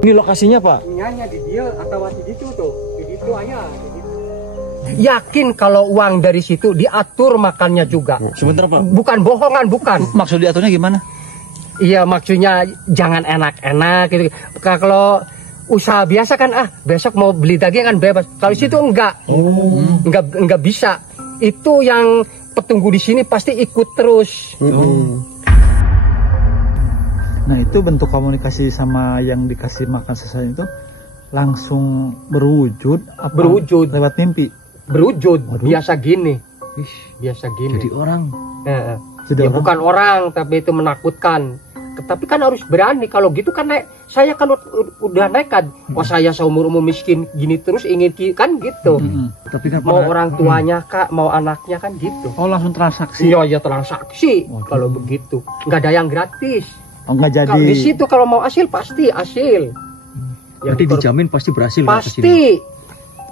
Ini lokasinya Pak? Nyanya di dia atau di situ tuh, di situ aja. Yakin kalau uang dari situ diatur makannya juga. Sebentar Pak. Bukan bohongan, bukan. Maksud diaturnya gimana? Iya, maksudnya jangan enak-enak gitu. Kalau usaha biasa kan besok mau beli daging kan bebas. Kalau situ enggak. Enggak bisa. Itu yang petunggu di sini pasti ikut terus. Nah itu bentuk komunikasi sama yang dikasih makan sesuai itu langsung berwujud apa berwujud lewat mimpi? Berwujud. Biasa gini. Biasa gini. Jadi orang. Ya bukan orang tapi itu menakutkan. Tapi kan harus berani. Kalau gitu kan saya kan udah nekat. Wah saya seumur miskin gini terus ingin kan gitu. Tapi kan mau orang tuanya kak, mau anaknya kan gitu. Oh langsung transaksi? Iya transaksi. Kalau begitu nggak ada yang gratis. Oh, nggak jadi. Di situ kalau mau hasil pasti hasil. Jadi dijamin pasti berhasil. Pasti.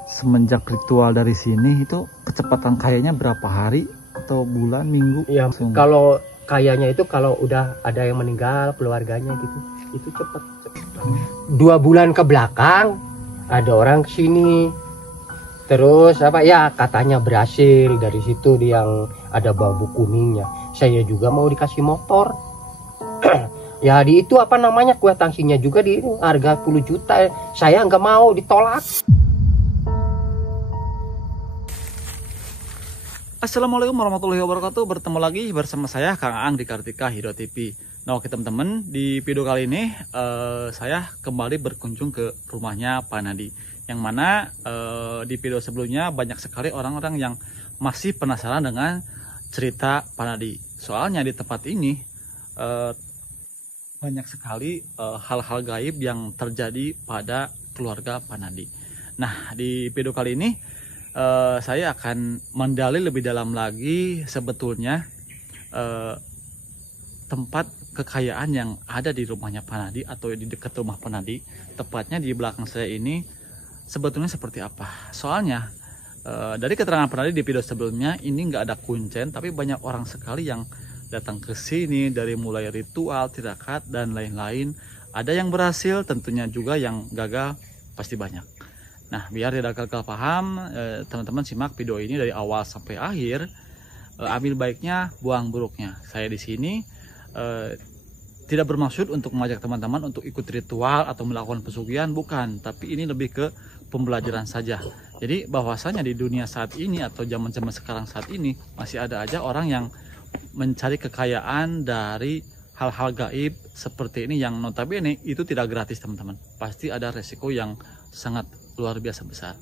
Semenjak ritual dari sini itu kecepatan kayaknya berapa hari atau bulan, minggu? Ya, kalau kayaknya itu kalau udah ada yang meninggal keluarganya gitu, itu cepat. 2 bulan ke belakang ada orang kesini. Terus katanya berhasil dari situ yang ada bambu kuningnya. Saya juga mau dikasih motor. Ya di itu kue tangsinya juga di harga 10 juta. Saya nggak mau, ditolak. Assalamualaikum warahmatullahi wabarakatuh. Bertemu lagi bersama saya Kang Aang di Kartika Hidro TV. Nah oke teman-teman, di video kali ini saya kembali berkunjung ke rumahnya Pak Nadi. Yang mana di video sebelumnya banyak sekali orang-orang yang masih penasaran dengan cerita Pak Nadi. Soalnya di tempat ini banyak sekali hal-hal gaib yang terjadi pada keluarga Pak Nadi. Nah di video kali ini saya akan mendalil lebih dalam lagi sebetulnya tempat kekayaan yang ada di rumahnya Pak Nadi atau di dekat rumah Pak Nadi, tepatnya di belakang saya ini sebetulnya seperti apa. Soalnya dari keterangan Pak Nadi di video sebelumnya ini nggak ada kuncen, tapi banyak orang sekali yang datang ke sini dari mulai ritual, tirakat dan lain-lain. Ada yang berhasil, tentunya juga yang gagal pasti banyak. Nah, biar tidak gagal paham, teman-teman simak video ini dari awal sampai akhir. Ambil baiknya, buang buruknya. Saya di sini tidak bermaksud untuk mengajak teman-teman untuk ikut ritual atau melakukan pesugihan, bukan. Tapi ini lebih ke pembelajaran saja. Jadi bahwasanya di dunia saat ini atau zaman-zaman sekarang saat ini masih ada aja orang yang mencari kekayaan dari hal-hal gaib seperti ini yang notabene itu tidak gratis teman-teman. Pasti ada resiko yang sangat luar biasa besar.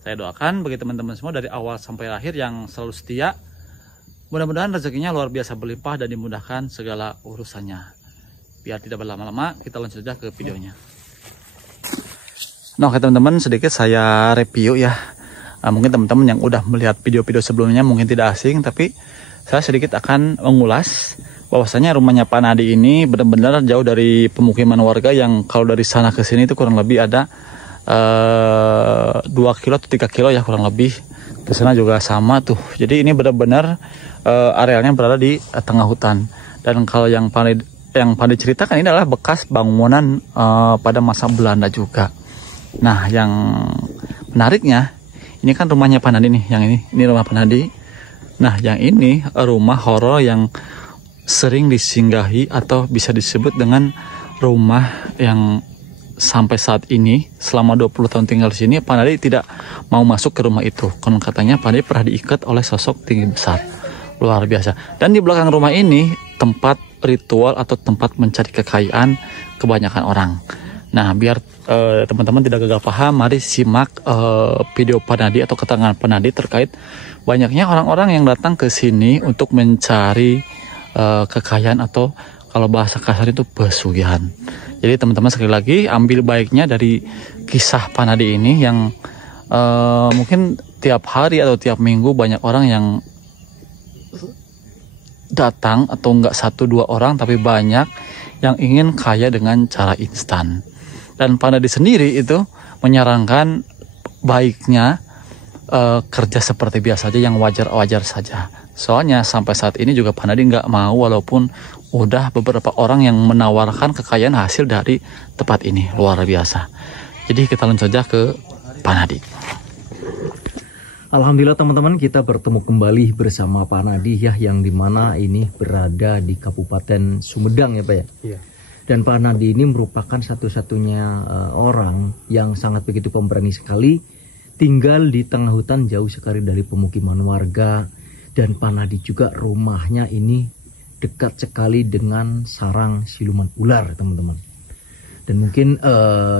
Saya doakan bagi teman-teman semua dari awal sampai akhir yang selalu setia. Mudah-mudahan rezekinya luar biasa berlimpah dan dimudahkan segala urusannya. Biar tidak berlama-lama, kita lanjut saja ke videonya. Nah, oke teman-teman, sedikit saya review ya. Mungkin teman-teman yang udah melihat video-video sebelumnya mungkin tidak asing, tapi saya sedikit akan mengulas bahwasanya rumahnya Pak Nadi ini benar-benar jauh dari pemukiman warga yang kalau dari sana ke sini itu kurang lebih ada 2 kilo atau 3 kilo ya kurang lebih. Ke sana juga sama tuh. Jadi ini benar-benar arealnya berada di tengah hutan. Dan kalau yang Pak diceritakan ini adalah bekas bangunan pada masa Belanda juga. Nah, yang menariknya ini kan rumahnya Pak Nadi nih, yang ini rumah Pak Nadi. Nah, yang ini rumah horor yang sering disinggahi atau bisa disebut dengan rumah yang sampai saat ini selama 20 tahun tinggal di sini Pak Nadi tidak mau masuk ke rumah itu. Konon katanya Pak Nadi pernah diikat oleh sosok tinggi besar. Luar biasa. Dan di belakang rumah ini tempat ritual atau tempat mencari kekayaan kebanyakan orang. Nah, biar teman-teman tidak gagal paham, mari simak video Pak Nadi atau keterangan Pak Nadi terkait banyaknya orang-orang yang datang ke sini untuk mencari kekayaan atau kalau bahasa kasar itu pesugihan. Jadi teman-teman sekali lagi ambil baiknya dari kisah Pak Nadi ini yang mungkin tiap hari atau tiap minggu banyak orang yang datang, atau enggak 1-2 orang tapi banyak yang ingin kaya dengan cara instan. Dan Pak Nadi sendiri itu menyarankan baiknya kerja seperti biasa aja yang wajar-wajar saja. Soalnya sampai saat ini juga Pak Nadi nggak mau, walaupun udah beberapa orang yang menawarkan kekayaan hasil dari tempat ini luar biasa. Jadi kita langsung saja ke Pak Nadi. Alhamdulillah teman-teman, kita bertemu kembali bersama Pak Nadi ya, yang dimana ini berada di Kabupaten Sumedang ya Pak ya. Iya. Dan Pak Nadi ini merupakan satu-satunya orang yang sangat begitu pemberani sekali, tinggal di tengah hutan jauh sekali dari pemukiman warga. Dan Pak Nadi juga rumahnya ini dekat sekali dengan sarang siluman ular teman-teman. Dan mungkin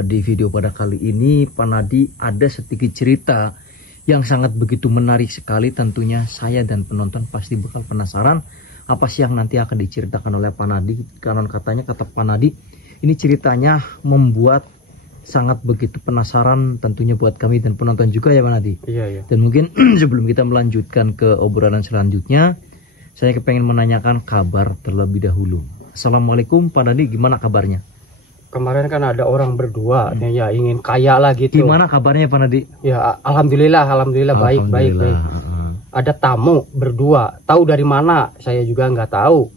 di video pada kali ini Pak Nadi ada sedikit cerita yang sangat begitu menarik sekali. Tentunya saya dan penonton pasti bakal penasaran apa sih yang nanti akan diceritakan oleh Pak Nadi. Karena katanya, kata Pak Nadi, ini ceritanya membuat sangat begitu penasaran tentunya buat kami dan penonton juga ya Pak Nadi. Iya, iya. Dan mungkin sebelum kita melanjutkan ke obrolan selanjutnya, saya kepengen menanyakan kabar terlebih dahulu. Assalamualaikum Pak Nadi, gimana kabarnya? Kemarin kan ada orang berdua ya ingin kaya lah gitu. Gimana kabarnya Pak Nadi? Ya alhamdulillah baik. Ada tamu berdua, tahu dari mana saya juga nggak tahu.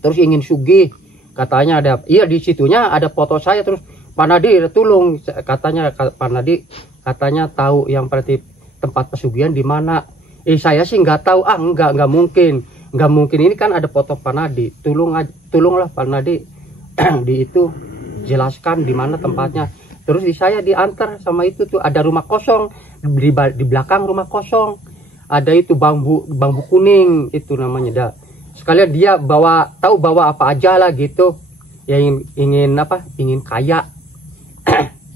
Terus ingin sugih, katanya ada, iya di situnya ada foto saya. Terus Pak Nadi tolong, katanya Pak Nadi katanya tahu yang berarti tempat pesugihan di mana. Saya sih nggak tahu, nggak mungkin ini kan ada foto Pak Nadi. Tolonglah Pak Nadi di itu jelaskan di mana tempatnya. Terus saya diantar sama itu tuh, ada rumah kosong di belakang rumah kosong. Ada itu bambu kuning itu namanya dah. Sekalian dia bawa apa aja lah gitu. Yang ingin kaya.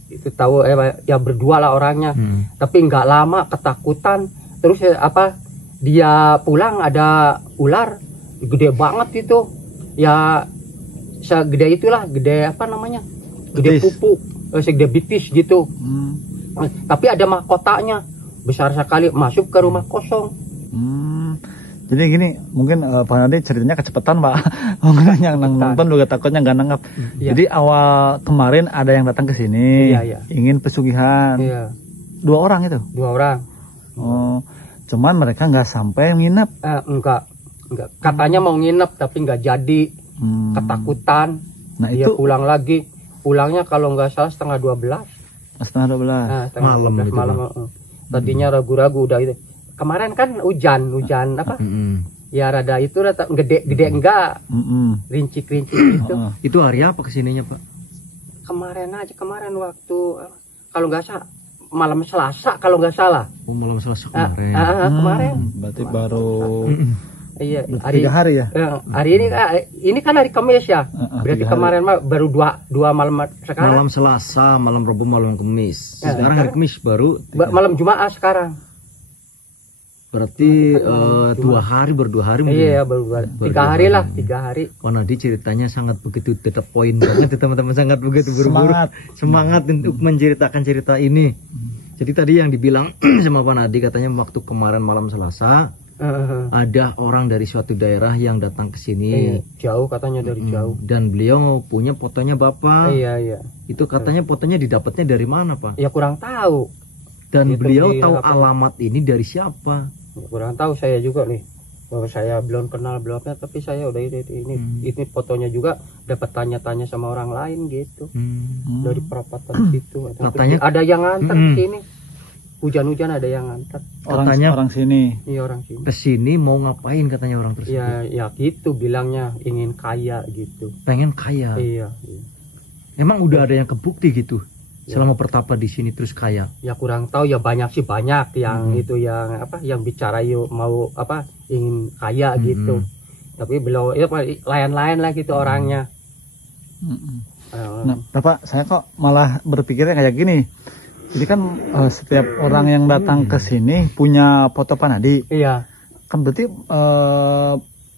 Itu tahu ya berdua lah orangnya. Tapi nggak lama ketakutan. Terus dia pulang ada ular gede banget itu. Ya segede itulah, gede gede pupuk, segede bitis gitu. Tapi ada mahkotanya besar sekali, masuk ke rumah kosong. Jadi gini, mungkin Pak Nadi ceritanya kecepatan Pak. Mungkin yang nonton juga takutnya nggak nanggap. Jadi awal kemarin ada yang datang ke sini, ingin pesugihan. 2 orang itu? 2 orang. Oh, cuman mereka nggak sampai nginep? Enggak. Katanya mau nginep tapi nggak jadi. Ketakutan. Nah, dia itu pulang lagi. Pulangnya kalau nggak salah setengah 12. Malam. Tadinya ragu-ragu udah itu. Kemarin kan hujan apa? Ya rada itu gede enggak. Rinci-rinci gitu. Itu hari apa kesininya Pak? Kemarin waktu kalau nggak salah malam Selasa kalau nggak salah. Oh, malam Selasa kemarin. Kemarin. Berarti baru iya, 3 hari ya? Hari ini kan hari Kamis ya. Berarti kemarin mah baru dua malam sekarang. Malam Selasa, malam Rabu, malam Kamis. Sekarang hari Kamis baru malam Jumat sekarang. Berarti 2 hari, baru 2 hari mungkin. Iya, baru 3 hari lah, 3 hari. Pak Nadi ceritanya sangat begitu tetap poin banget teman-teman, sangat begitu buru-buru. Semangat untuk menceritakan cerita ini. Jadi tadi yang dibilang sama Pak Nadi, katanya waktu kemarin malam Selasa ada orang dari suatu daerah yang datang ke sini. Jauh katanya, dari jauh. Dan beliau punya fotonya Bapak. Iya. Itu katanya fotonya didapatnya dari mana Pak? Ya kurang tahu. Dan beliau tahu alamat ini dari siapa? Ya, kurang tahu saya juga nih. Bahwa saya belum kenal belumnya, tapi saya udah ini fotonya juga dapat tanya-tanya sama orang lain gitu. Dari perapatan situ. Katanya ada yang nganter ke sini. Hujan-hujan ada yang nganter. Katanya orang sini. Iya, orang sini. Kesini mau ngapain katanya orang tersebut? Ya gitu bilangnya, ingin kaya gitu. Pengen kaya. Iya. Emang udah ada yang kebukti gitu? Selama bertapa di sini terus kaya? Ya kurang tahu, ya banyak yang itu yang bicara yuk mau ingin kaya gitu. Tapi belum lain-lain lah gitu orangnya. Nah, Bapak, saya kok malah berpikirnya kayak gini. Jadi kan setiap orang yang datang ke sini punya foto Pak Nadi. Iya. Kan berarti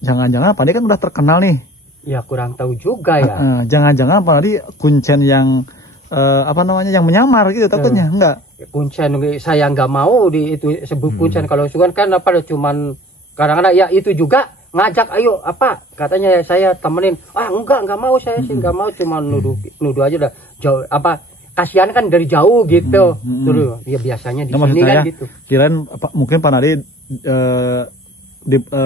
jangan-jangan Pak Nadi kan udah terkenal nih. Ya kurang tahu juga ya. Jangan-jangan Pak Nadi kuncen yang yang menyamar gitu takutnya. Enggak. Kuncen saya nggak mau itu sebut kuncen. Kalau sukan kan cuman kadang-kadang ya itu juga ngajak ayo katanya saya temenin. Enggak mau, saya sih nggak mau, cuma nuduh aja dah. Jauh kasihan kan dari jauh gitu. Terus ya biasanya di Nah, maksud sini kan saya, gitu. kirain mungkin Pak Nadi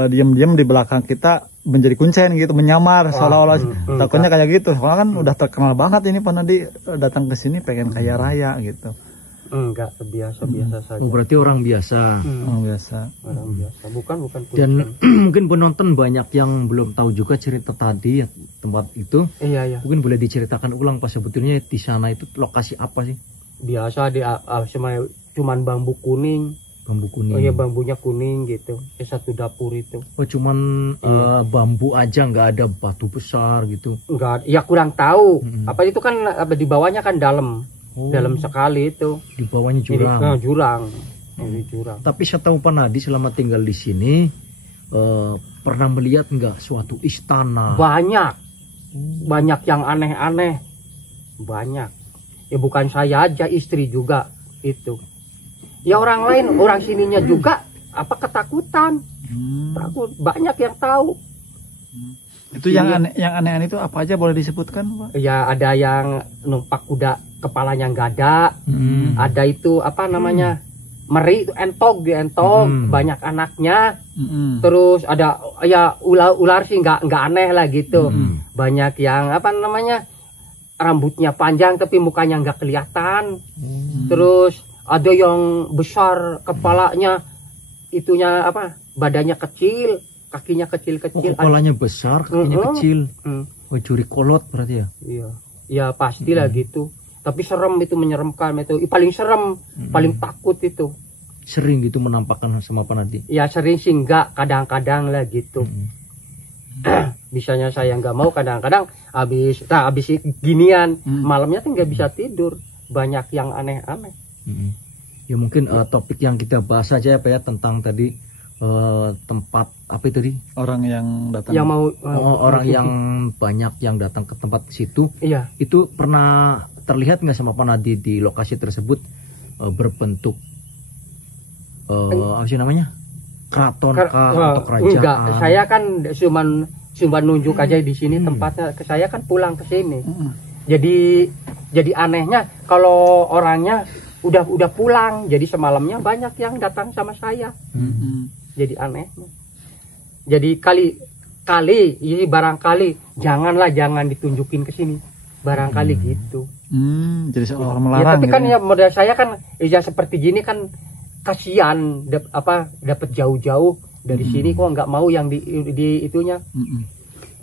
diam-diam di belakang kita menjadi kuncen gitu, menyamar seolah-olah takutnya kayak gitu. Soalnya kan udah terkenal banget ini Pak Nadi datang ke sini pengen kaya raya gitu. Enggak, biasa saja. Oh, berarti orang biasa. Oh, biasa. Orang biasa. Bukan Dan mungkin penonton banyak yang belum tahu juga cerita tadi ya, tempat itu. Iya. Mungkin boleh diceritakan ulang Pak, sebetulnya di sana itu lokasi apa sih? Biasa di cuman bambu kuning. Bambu kuning. Oh iya, bambunya kuning gitu. Satu dapur itu. Oh, cuman bambu aja, nggak ada batu besar gitu. Enggak, ya kurang tahu. Apa itu kan di bawahnya kan dalam. Dalam sekali itu. Di bawahnya jurang. Jurang. Ini jurang. Tapi saya tahu Pak Nadi selama tinggal di sini pernah melihat nggak suatu istana? Banyak yang aneh-aneh. Banyak. Ya bukan saya aja, istri juga itu. Ya orang lain, orang sininya juga ketakutan. Takut, banyak yang tahu. Itu yang aneh-aneh itu apa aja boleh disebutkan Pak? Ya ada yang numpak kuda kepalanya nggak ada. Ada itu apa namanya? Meri itu entog, banyak anaknya. Terus ada ya ular sih nggak aneh lah gitu. Banyak yang apa namanya? Rambutnya panjang tapi mukanya nggak kelihatan. Terus ada yang besar kepalanya, itunya apa? Badannya kecil, kakinya kecil-kecil. Kepalanya besar, kakinya kecil. Oh, curi kolot berarti ya? Iya. Ya pastilah gitu. Tapi serem itu, menyeramkan itu. Paling serem, paling takut itu. Sering gitu menampakkan sama Pak Nadi? Ya sering sih enggak, kadang-kadang lah gitu. Bisanya saya nggak mau, kadang-kadang habis ginian malamnya tuh nggak bisa tidur. Banyak yang aneh-aneh. Ya mungkin topik yang kita bahas saja ya Pak ya, tentang tadi tempat apa itu tadi? Orang yang datang. Yang mau orang yang banyak yang datang ke tempat situ. Iya. Itu pernah terlihat nggak sama Pak Nadi di lokasi tersebut berbentuk apa sih namanya? Keraton atau kerajaan? Enggak, saya kan cuma nunjuk aja di sini tempatnya. Saya kan pulang ke sini. Jadi anehnya kalau orangnya udah pulang, jadi semalamnya banyak yang datang sama saya. Jadi anehnya. Jadi ini barangkali jangan ditunjukin ke sini. Barangkali gitu. Jadi seolah melarang. Ya, tapi kan gitu. ya modal saya kan ya seperti gini kan kasihan dapat jauh-jauh dari sini kok nggak mau yang di itunya.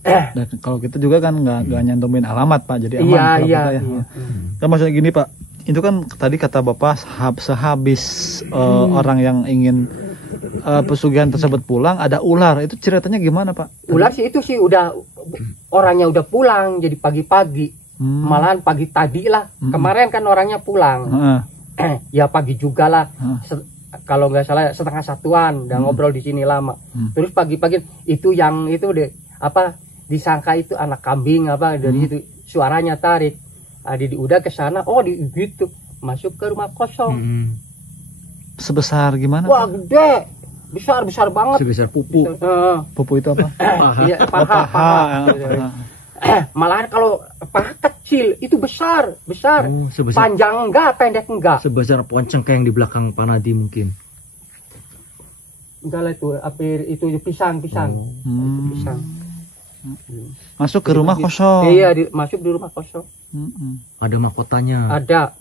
Dan kalau kita juga kan nggak nyantumin alamat Pak, jadi aman. Iya. Kan maksudnya gini Pak, itu kan tadi kata Bapak sehabis orang yang ingin pesugihan tersebut pulang ada ular, itu ceritanya gimana Pak? Ular sih itu sih udah orangnya udah pulang, jadi pagi-pagi. Malahan pagi tadi lah. Kemarin kan orangnya pulang. Ya pagi juga lah. Kalau nggak salah 1:30 udah ngobrol di sini lama. Terus pagi-pagi itu yang itu deh disangka itu anak kambing dari itu suaranya tarik. Udah ke sana, gitu masuk ke rumah kosong. Sebesar gimana? Wah gede, besar banget. Sebesar pupu. Pupu itu apa? Iya, paha. Malahan kalau paha kecil itu besar. Panjang enggak, pendek enggak. Sebesar pohon cengkeh yang di belakang Pak Nadi mungkin. Enggak lah itu pisang. Pisang. Masuk ke rumah kosong. Iya, masuk di rumah kosong. Ada mahkotanya. Ada.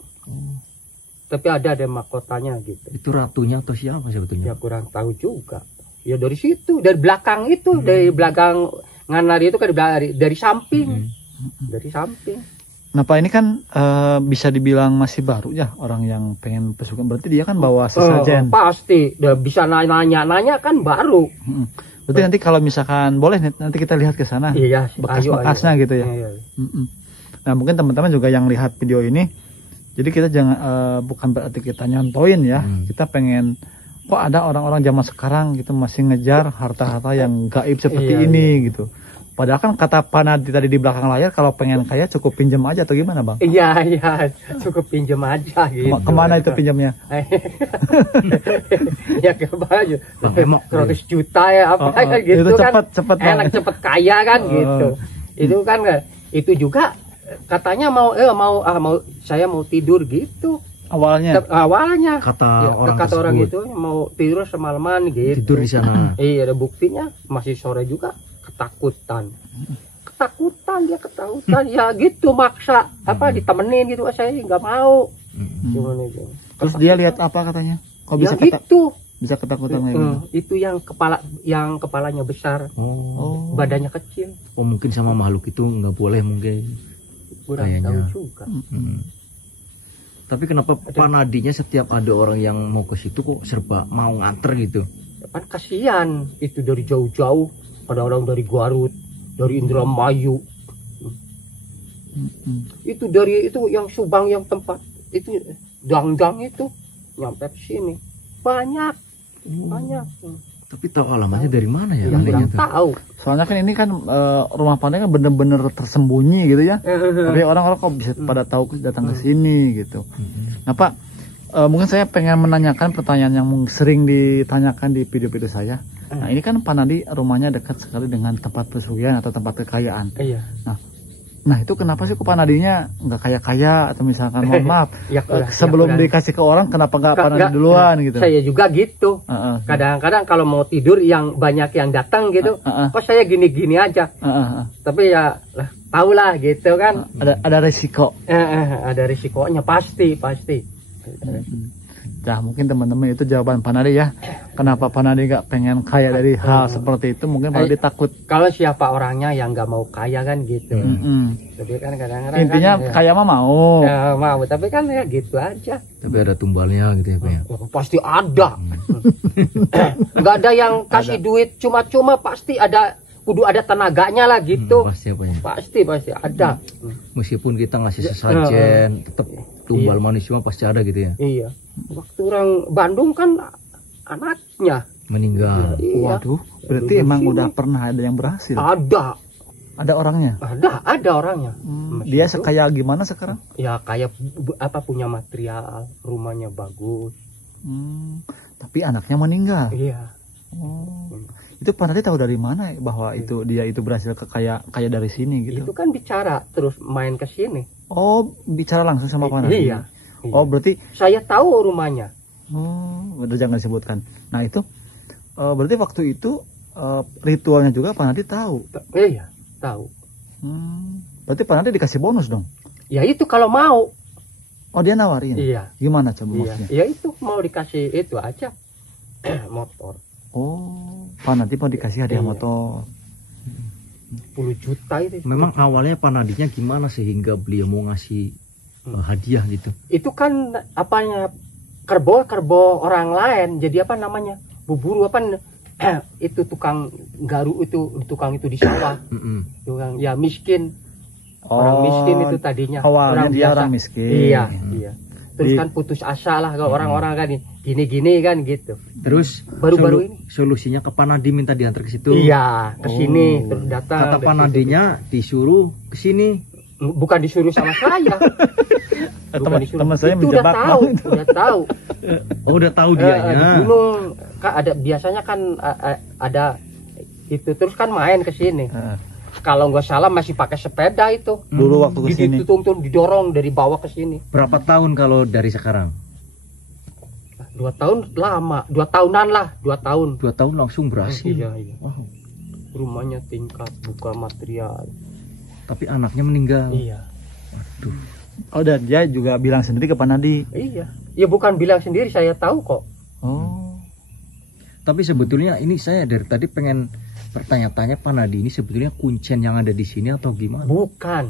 Tapi ada mahkotanya gitu. Itu ratunya atau siapa sebetulnya? Ya kurang tahu juga. Ya dari situ, dari belakang itu, dari belakang Nganari itu kan dari samping. Dari samping. Nah Pak, ini kan bisa dibilang masih baru ya orang yang pengen pesugihan. Berarti dia kan bawa sesajen. Pasti, udah bisa nanya kan baru. Berarti nanti kalau misalkan boleh nanti kita lihat ke sana. Iya, bekas-bekasnya gitu ya. Iya. Nah mungkin teman-teman juga yang lihat video ini, jadi kita jangan bukan berarti kita nyontoin ya. Kita pengen kok ada orang-orang zaman sekarang gitu masih ngejar harta-harta yang gaib seperti ini gitu. Padahal kan kata Pak Nadi tadi di belakang layar, kalau pengen kaya cukup pinjam aja atau gimana Bang? Iya, cukup pinjam aja gitu. Kemana itu pinjamnya? Ya ke baju. 100 juta ya gitu itu kan. Cepet enak cepet kaya kan gitu. Itu kan itu juga katanya mau saya mau tidur gitu. Awalnya. Awalnya Kata orang kata orang tersebut. itu mau tidur semalaman gitu. Tidur di sana. Iya, ada buktinya masih sore juga ketakutan dia ketakutan ya gitu, maksa ditemenin gitu, saya nggak mau. Cuman itu. Terus dia lihat apa katanya? Kok bisa Ya gitu. bisa ketakutan kayak gitu? Itu yang kepalanya besar, Oh. badannya kecil. Oh, mungkin sama makhluk itu nggak boleh mungkin. Kurang Kayaknya. tahu juga. Tapi kenapa Panadinya setiap ada orang yang mau ke situ kok serba mau nganter gitu? Kan kasihan itu dari jauh-jauh, ada orang dari Garut, dari Indramayu. Itu dari itu yang Subang, yang tempat itu Dangdang itu nyampe ke sini banyak. Tapi tahu alamatnya dari mana ya? Yang Anehnya kurang tuh. tahu. Soalnya kan ini kan rumah Pandai kan bener-bener tersembunyi gitu ya. Tapi orang-orang kok bisa pada tahu datang ke sini gitu. Nah Pak, mungkin saya pengen menanyakan pertanyaan yang sering ditanyakan di video-video saya. Nah ini kan Panadi rumahnya dekat sekali dengan tempat pesugihan atau tempat kekayaan. Iya. Nah itu kenapa sih kok Panadinya nggak kaya-kaya atau misalkan mohon maaf Ya, sebelum dikasih ke orang kenapa nggak Panadi duluan gitu? Saya juga gitu. Kadang-kadang kalau mau tidur yang banyak yang datang gitu, kok saya gini-gini aja. Tapi ya lah, tahulah gitu kan. Ada resiko. Ada risikonya pasti. Nah mungkin teman-teman itu jawaban Panadi ya. Kenapa Panadi nggak pengen kaya dari hal seperti itu? Mungkin Panadi takut. Kalau siapa orangnya yang nggak mau kaya kan gitu. Tapi kan kadang-kadang Intinya kan, kaya mah mau. ya, mau, tapi kan ya gitu aja. Tapi ada tumbalnya gitu ya Pak ya? Pasti ada. Nggak ada yang kasih duit cuma-cuma, pasti ada, kudu ada tenaganya lah gitu. Pasti apa ya? Pasti ada. Meskipun kita ngasih sesajen, tetap tumbal manusia mah pasti ada gitu ya? Iya. Waktu orang Bandung kan anaknya Meninggal. iya. Waduh, berarti emang udah pernah ada yang berhasil. Ada orangnya. Ada orangnya. Dia sekaya gimana sekarang? Ya kayak punya material, rumahnya bagus. Tapi anaknya meninggal. Iya. Itu Panadi tahu dari mana bahwa itu dia itu berhasil kaya dari sini gitu? Itu kan bicara terus main ke sini. Oh, bicara langsung sama Panadi. Iya. Oh, berarti Saya tahu rumahnya. udah jangan disebutkan. Nah, itu berarti waktu itu ritualnya juga Panadi tahu. Iya, tahu. Berarti Panadi dikasih bonus dong. Ya itu kalau mau. Oh, dia nawarin. Iya. Gimana coba Iya. maksudnya? Ya itu mau dikasih itu aja. Motor. Oh, Panadi mau dikasih hadiah Iya. motor. 10 juta itu. Memang awalnya Panadinya gimana sehingga beliau mau ngasih hadiah gitu? Itu kan apanya, kerbo orang lain, jadi apa namanya, buburu apa itu tukang garu tukang itu di sawah. Tukang ya miskin, orang miskin itu tadinya. Awalnya dia biasa. orang miskin. Iya. Terus kan putus asa lah kalau orang-orang kan gini-gini kan gitu. Terus Baru-baru ini solusinya ke Panadi minta diantar ke situ. iya ke sini terus datang. Kata Panadinya disuruh ke sini. Bukan disuruh sama saya. Teman saya Itu menjebak udah tahu. Oh, udah tahu Di dianya. gunung ada biasanya kan ada itu, terus kan main ke sini. Kalau nggak salah masih pakai sepeda itu. Dulu waktu ke sini. Dituntun didorong dari bawah ke sini. Berapa tahun kalau dari sekarang? 2 tahun lama, 2 tahunan lah, 2 tahun. 2 tahun langsung berhasil. Iya. Wow. Rumahnya tingkat, buka material. Tapi anaknya meninggal. Iya. Waduh. Oh, dan dia juga bilang sendiri ke Panadi. Iya. Ya bukan bilang sendiri, saya tahu kok. Oh. Tapi sebetulnya ini saya dari tadi pengen bertanya-tanya Panadi ini sebetulnya kuncen yang ada di sini atau gimana? Bukan.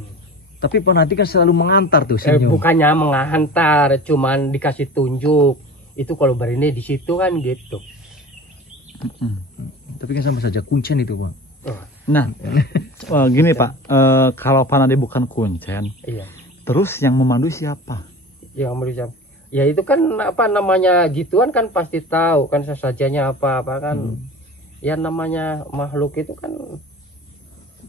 Tapi Panadi kan selalu mengantar tuh senyum. Bukannya menghantar, cuman dikasih tunjuk. Itu kalau berini di situ kan gitu. Tapi kan sama saja kuncen itu, Pak. Nah, gini Pak, kalau Panadi bukan kuncen, Iya. terus yang memandu siapa? Yang merusak. Ya itu kan apa namanya gituan kan pasti tahu kan sesajanya apa kan. Ya namanya makhluk itu kan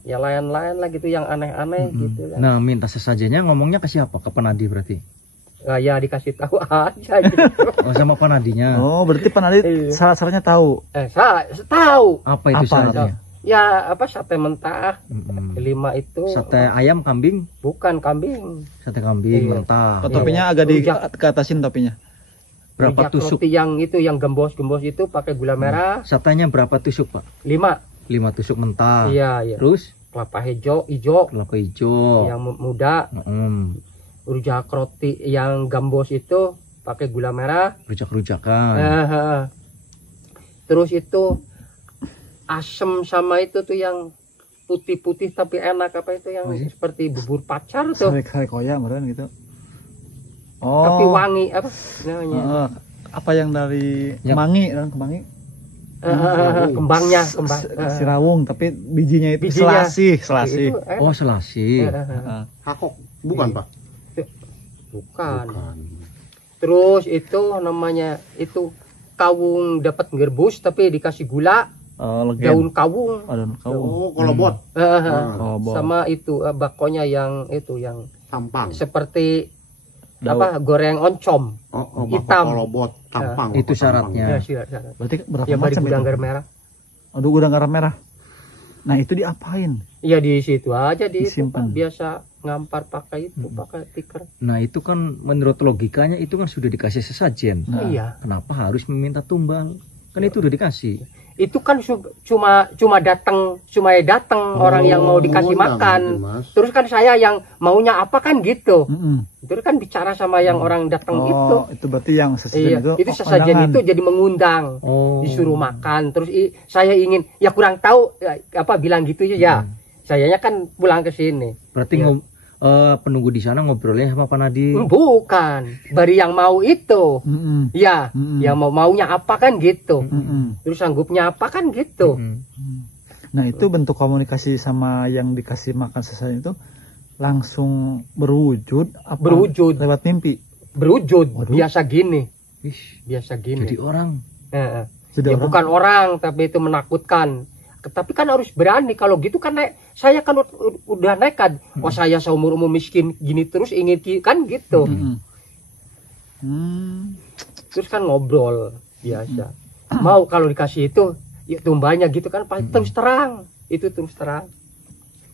ya lain-lain lah gitu yang aneh-aneh gitu kan. Nah, minta sesajanya ngomongnya ke siapa? Ke Panadi berarti? Nah, ya dikasih tahu aja gitu. Oh, sama Panadinya. Oh, berarti Panadi Iya. syarat-syaratnya tahu. Saya tahu. Apa itu Apa syaratnya? Ya apa sate mentah. Mm-mm. 5 itu Sate ayam, kambing, bukan kambing. sate kambing Iya. mentah. Oh, topinya agak di Rujak. ke atasin topinya. Berapa Rujak tusuk? roti yang itu yang gembos-gembos itu pakai gula merah. Satenya berapa tusuk, Pak? 5. 5 tusuk mentah. Iya, iya. Terus Kelapa hijau kelapa hijau. yang muda. Mm-mm. Rujak roti yang gembos itu pakai gula merah. Rujak-rujakan. Terus itu asem sama itu tuh yang putih-putih tapi enak apa itu yang Apa sih? seperti bubur pacar tuh. Sare koya meren gitu. Oh. Tapi wangi apa namanya? Apa yang dari Yang- kemangi, dan kemangi? Kembangnya, Sirawung, tapi bijinya itu Bijinya. selasi. Itu enak. Oh, selasi. Heeh. Hakok, bukan Pak? Bukan. Bukan. Terus itu namanya itu kawung dapat ngerebus tapi dikasih gula, Legen. daun kawung. Oh, daun kawung. Oh, kolobot, Kolobot. Sama itu bakonya yang itu yang tampang. seperti Daun. apa goreng oncom. Oh, Hitam. kolobot, tampang. Itu Bapak, syaratnya. Ya, syarat. Berarti berapa Yang bari macam gudang itu? garam merah. Aduh, gudang garam merah. Nah, itu diapain? Ya di situ aja di itu, Disimpan. Pak. Biasa ngampar pakai itu, pakai tikar. Nah, itu kan menurut logikanya itu kan sudah dikasih sesajen. Nah, Iya. Kenapa harus meminta tumbal? Kan itu udah dikasih. Itu kan cuma datang orang yang mau dikasih ngundang, makan. gitu, Mas. Terus kan saya yang maunya apa kan gitu. Mm-mm. Terus kan bicara sama yang orang datang itu. Oh, itu berarti yang Iya, sesajen itu sesajen kondangan. itu jadi mengundang. Oh. Disuruh makan. Terus saya ingin ya kurang tahu ya, apa bilang gitu ya. Sayanya kan pulang ke sini. Berarti Iya. penunggu di sana ngobrolnya sama Pak Nadi. Bukan, bari yang mau itu. Mm-mm. Ya, Mm-mm. yang maunya apa kan gitu. Mm-mm. Terus sanggupnya apa kan gitu. Hmm. Nah, itu bentuk komunikasi sama yang dikasih makan sesajen itu langsung berwujud apa Berwujud. lewat mimpi? Berwujud Waduh. biasa gini, Ish, biasa gini. jadi orang. Jadi Ya orang- bukan orang tapi itu menakutkan. Tapi kan harus berani kalau gitu kan saya kan udah nekat. Wah saya seumur umur miskin gini terus ingin kan gitu. Mm-mm. Hmm. Terus kan ngobrol biasa. Mau kalau dikasih itu ya tumbanya gitu kan terus terang. Itu terus terang.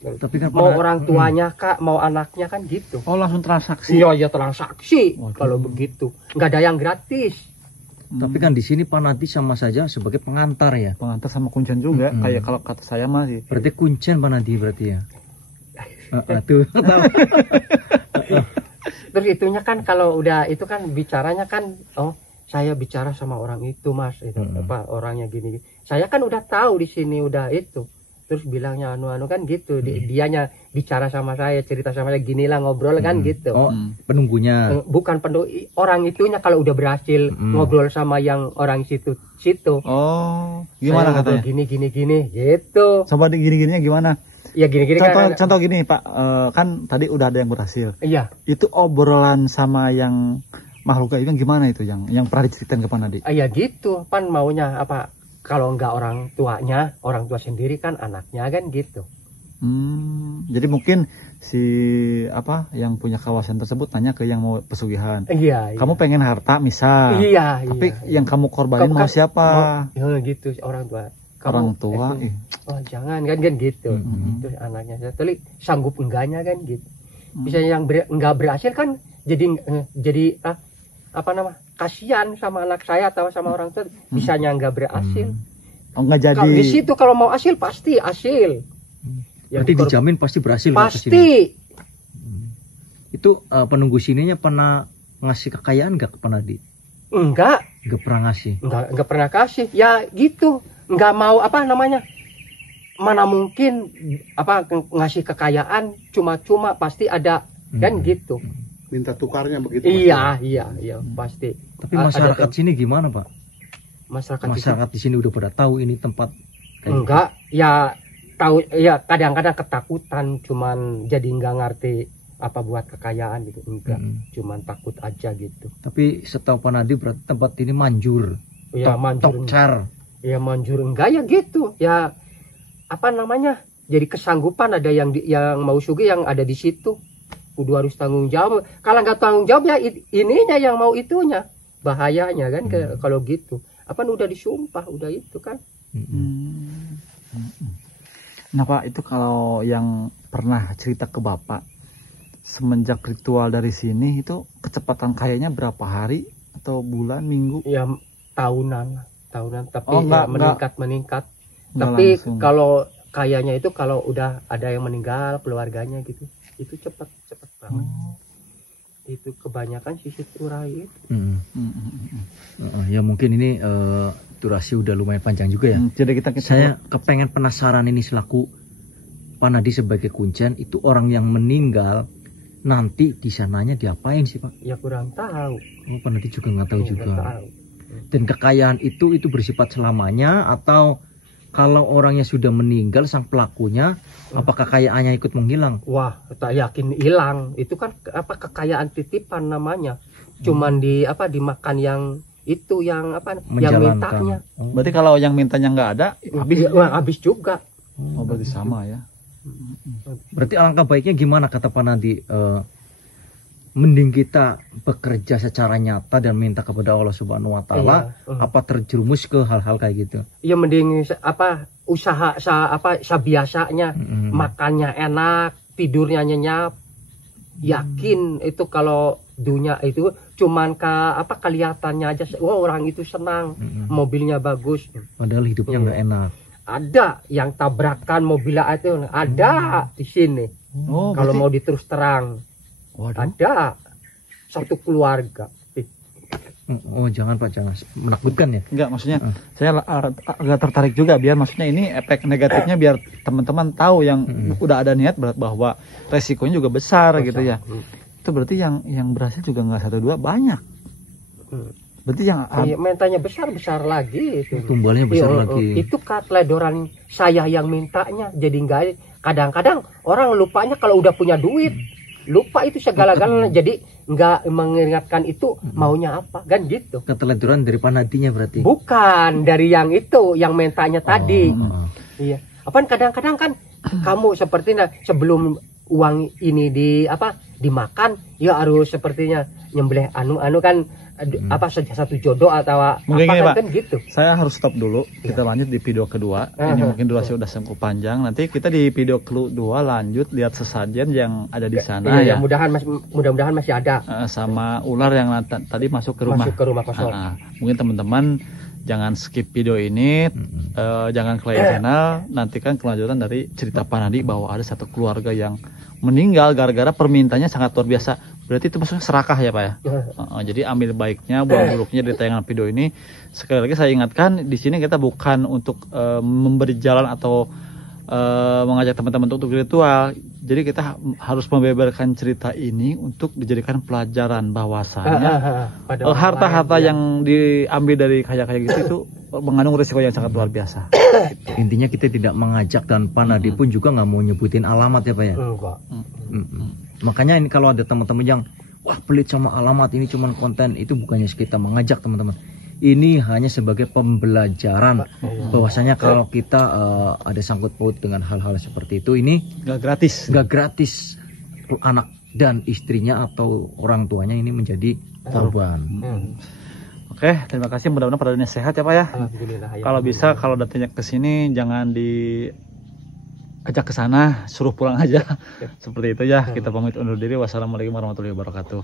Tapi kan Mau Pak orang tuanya kak, mau anaknya kan gitu. Oh, langsung transaksi. Iya ya transaksi Waduh. kalau begitu. Nggak ada yang gratis. Tapi kan di sini Pak Nadi sama saja sebagai pengantar ya. Pengantar sama kuncen juga, Mm-mm. kayak kalau kata saya mah sih. Berarti kuncen Pak Nadi berarti ya. Tuh. Terus itunya kan kalau udah itu kan bicaranya kan saya bicara sama orang itu mas itu apa orangnya gini, saya kan udah tahu di sini udah itu terus bilangnya anu kan gitu dianya bicara sama saya cerita sama saya gini lah ngobrol kan gitu. Oh, penunggunya. Bukan orang itunya kalau udah berhasil ngobrol sama yang orang situ Oh, saya gimana ngobrol katanya? gini gitu Coba gini-gininya gimana? ya gini kan Contoh gini Pak, kan tadi udah ada yang berhasil. iya Itu obrolan sama yang makhluk gaib gimana itu yang pernah diceritain ke Pak Nadi? ya gitu pan maunya apa kalau enggak orang tuanya orang tua sendiri kan anaknya kan gitu. Jadi mungkin si apa yang punya kawasan tersebut tanya ke yang mau pesugihan. Iya, iya. Kamu pengen harta misal. Iya, Tapi iya. yang kamu korbanin Kamu mau kan siapa? Ya gitu orang tua. Orang tua. itu, Ih. oh jangan kan gitu. Terus anaknya saya tadi sanggup enggaknya kan gitu. Bisa yang enggak berhasil kan jadi apa nama kasihan sama anak saya atau sama orang tua bisanya enggak berhasil. Oh, nggak jadi. Kalau di situ kalau mau hasil pasti hasil. Yang Berarti dijamin pasti berhasil Pak, ke sini. pasti. Itu penunggu sininya pernah ngasih kekayaan nggak ke Pak Nadi? Enggak, Nggak pernah ngasih. enggak pernah kasih. Ya gitu. Enggak mau apa namanya? Mana mungkin apa ngasih kekayaan cuma-cuma pasti ada kan gitu. Minta tukarnya begitu. Mas? Iya, pasti. Tapi masyarakat sini gimana Pak? Masyarakat Masyarakat di sini udah pada tahu ini tempat itu, enggak, ya tahu ya kadang-kadang ketakutan cuman jadi enggak ngerti apa buat kekayaan gitu. Enggak, cuman takut aja gitu. Tapi setahu Pak Nadi berarti tempat ini manjur. Ya manjur. Tokcar. Ya manjur enggak ya gitu. Ya apa namanya? Jadi kesanggupan ada yang mau sugih yang ada di situ. Kudu harus tanggung jawab. Kalau nggak tanggung jawab ya ininya yang mau itunya. Bahayanya kan kalau gitu. Apa udah disumpah, udah itu kan. Nah Pak, itu kalau yang pernah cerita ke Bapak, semenjak ritual dari sini itu kecepatan kayaknya berapa hari atau bulan, minggu? Ya tahunan, tapi Oh, ya enggak. meningkat. Nggak Tapi langsung. kalau kayaknya itu kalau udah ada yang meninggal keluarganya gitu, itu cepat banget. Itu kebanyakan sisi turai itu. Ya mungkin ini durasi udah lumayan panjang juga ya. Jadi kita Saya kepengen penasaran ini selaku Pak Nadi sebagai kuncen, itu orang yang meninggal nanti di sananya diapain sih Pak? Ya kurang tahu. Oh, Pak Nadi juga nggak tahu Nggak juga. tahu. Dan kekayaan itu bersifat selamanya, atau kalau orangnya sudah meninggal sang pelakunya, apakah kekayaannya ikut menghilang? Wah, tak yakin hilang. Itu kan kekayaan titipan namanya. Cuman dimakan yang itu yang yang mintanya. Oh, berarti kalau yang mintanya nggak ada, Habis juga. oh berarti sama ya. berarti alangkah baiknya gimana kata Pak Nadi? Mending kita bekerja secara nyata dan minta kepada Allah Subhanahu Wa Taala, Iya. apa terjerumus ke hal-hal kayak gitu? Ya mending usaha biasanya, makannya enak, tidurnya nyenyak. Yakin itu kalau dunia itu cuman kelihatannya aja, wah orang itu senang, mobilnya bagus. Padahal hidupnya nggak enak. Ada yang tabrakan mobilnya itu ada di sini. Oh, Kalau berarti- mau diterus terang, waduh. ada satu keluarga. Oh jangan Pak, jangan, menakutkan ya. Enggak, maksudnya saya agak tertarik juga biar maksudnya ini efek negatifnya biar teman-teman tahu yang udah ada niat bahwa resikonya juga besar gitu ya. Itu berarti yang berhasil juga nggak satu dua, banyak. Berarti yang Mentanya besar lagi itu. Tumbalnya besar Iya, lagi. Itu keteledoran saya yang mintanya. Jadi enggak, kadang-kadang orang lupanya kalau udah punya duit, lupa itu segala-galanya. Jadi enggak mengingatkan itu maunya apa, kan gitu. Keteledoran dari Pak Nadinya berarti. Bukan dari yang itu, yang mentanya tadi. Oh. Iya. Kadang-kadang kan kamu sepertinya sebelum uang ini dimakan, ya harus sepertinya nyembelih anu kan satu jodoh atau Mungkin apa gini, Pak. kan gitu. saya harus stop dulu. Kita lanjut di video kedua. Ini mungkin durasi udah cukup panjang. Nanti kita di video kedua lanjut lihat sesajen yang ada di sana Iya, ya. mudah-mudahan masih ada. Sama ular yang tadi masuk ke rumah. Masuk ke rumah kosong. Mungkin teman-teman jangan skip video ini, jangan ke lain channel. Nantikan kelanjutan dari cerita Pak Nadi bahwa ada satu keluarga yang meninggal gara-gara permintaannya sangat luar biasa. Berarti itu maksudnya serakah ya Pak ya. Jadi ambil baiknya, buang buruknya dari tayangan video ini. Sekali lagi saya ingatkan, di sini kita bukan untuk memberi jalan atau mengajak teman-teman untuk ritual. Jadi kita harus membeberkan cerita ini untuk dijadikan pelajaran bahwasannya harta-harta yang diambil dari kaya-kaya gitu itu mengandung risiko yang sangat luar biasa. Intinya kita tidak mengajak, dan Pak Nadi pun juga nggak mau nyebutin alamat ya Pak ya. Enggak. Makanya ini kalau ada teman-teman yang wah pelit sama alamat, ini cuman konten, itu bukannya kita mengajak teman-teman. Ini hanya sebagai pembelajaran bahwasanya kalau kita ada sangkut paut dengan hal-hal seperti itu, ini Nggak gratis. anak dan istrinya atau orang tuanya ini menjadi korban. Oke, terima kasih. Mudah-mudahan pada sehat ya Pak ya. Alhamdulillah. Ya. Kalau bisa, kalau datangnya ke sini jangan diajak ke sana, suruh pulang aja. Seperti itu ya. Kita pamit undur diri. Wassalamualaikum warahmatullahi wabarakatuh.